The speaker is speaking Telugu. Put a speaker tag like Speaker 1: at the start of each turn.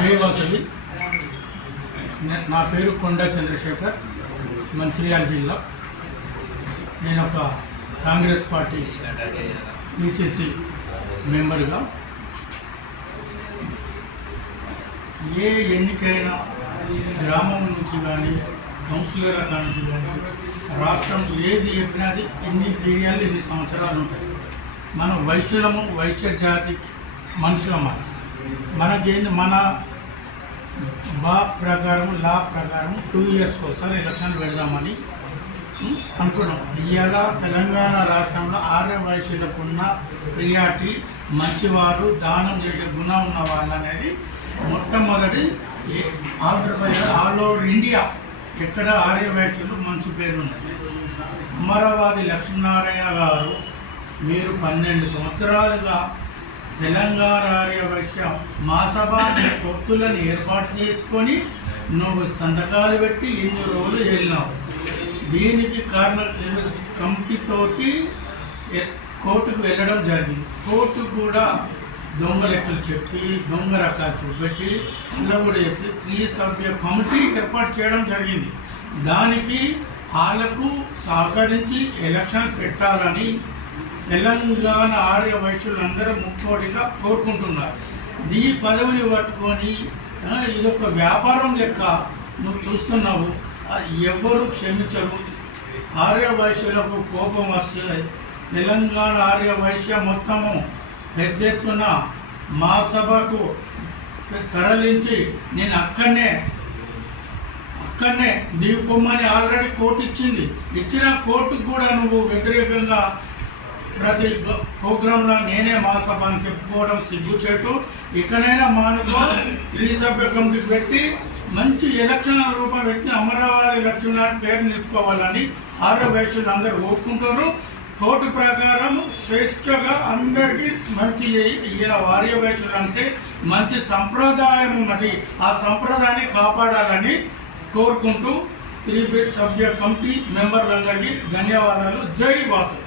Speaker 1: జయవాసవి నే- నా పేరు కొండ చంద్రశేఖర్ మంచిర్యాల జిల్లా. నేను ఒక కాంగ్రెస్ పార్టీ పిసిసి మెంబర్గా. ఏ ఎన్నికైనా గ్రామం నుంచి కానీ కౌన్సిలర్ కాడ నుంచి కానీ రాష్ట్రం ఏది చెప్పినది ఎన్ని పీరియడ్లు ఎన్ని సంవత్సరాలు ఉంటాయి. మనం వైశ్యులము వైశ్య జాతి మనుషులమ్మ మనకేంది మన బా ప్రకారం లా ప్రకారం టూ ఇయర్స్కి ఒకసారి ఎలక్షన్లు పెడదామని అనుకున్నాం. ఇవాళ తెలంగాణ రాష్ట్రంలో ఆర్య వయసులకు ఉన్న ప్రియారిటీ మంచివారు దానం చేసే గుణం ఉన్న వాళ్ళు అనేది మొట్టమొదటి ఆంధ్రప్రదేశ్ ఆల్ ఓవర్ ఇండియా ఎక్కడ ఆర్య వయసులు మంచి పేరు ఉన్నది అమరావాది లక్ష్మీనారాయణ గారు మీరు పన్నెండు సంవత్సరాలుగా తెలంగాణ ఆర్య వైశ్య తొత్తులను ఏర్పాటు చేసుకొని నువ్వు సంతకాలు పెట్టి ఇన్ని రోజులు వెళ్ళినావు. దీనికి కారణం కమిటీతోటి కోర్టుకు వెళ్ళడం జరిగింది. కోర్టు కూడా దొంగ లెక్కలు చెప్పి దొంగ రకాలు చూపెట్టి అలా కూడా చెప్పి త్రీ సభ్య కమిటీ ఏర్పాటు చేయడం జరిగింది. దానికి వాళ్ళకు సహకరించి ఎలక్షన్ పెట్టాలని తెలంగాణ ఆర్య వైశ్యులందరూ ముక్కోటిగా కోరుకుంటున్నారు. ఈ పదవిని పట్టుకొని ఇదొక వ్యాపారం లెక్క నువ్వు చూస్తున్నావు. ఆ, ఎవ్వరు క్షమించరు. ఆర్య వైశ్యులకు కోపం వస్తే తెలంగాణ ఆర్య వైశ్య మొత్తము పెద్ద ఎత్తున మా సభకు తరలించి నేను అక్కడనే అక్కడనే దీపమ్మని ఆల్రెడీ కోర్టు ఇచ్చింది. ఇచ్చిన కోర్టుకు కూడా నువ్వు వ్యతిరేకంగా ప్రతి ప్రోగ్రాంలో నేనే మా సభ అని చెప్పుకోవడం సిగ్గుచేటు ఇకనైనా మానుకో త్రీ సభ్య కమిటీ పెట్టి మంచి ఎలక్షన్ రూపం పెట్టి అమరావతి లక్ష్మీనారాయణ పేరు నిలుపుకోవాలని ఆరో వయసులు అందరూ కోరుకుంటారు కోర్టు ప్రకారం స్వేచ్ఛగా అందరికీ మంచి ఇలా వార్య వయసులు అంటే మంచి సంప్రదాయం ఉన్నది. ఆ సంప్రదాయాన్ని కాపాడాలని కోరుకుంటూ త్రీ సభ్య కమిటీ మెంబర్లందరికీ ధన్యవాదాలు. జై వాసు.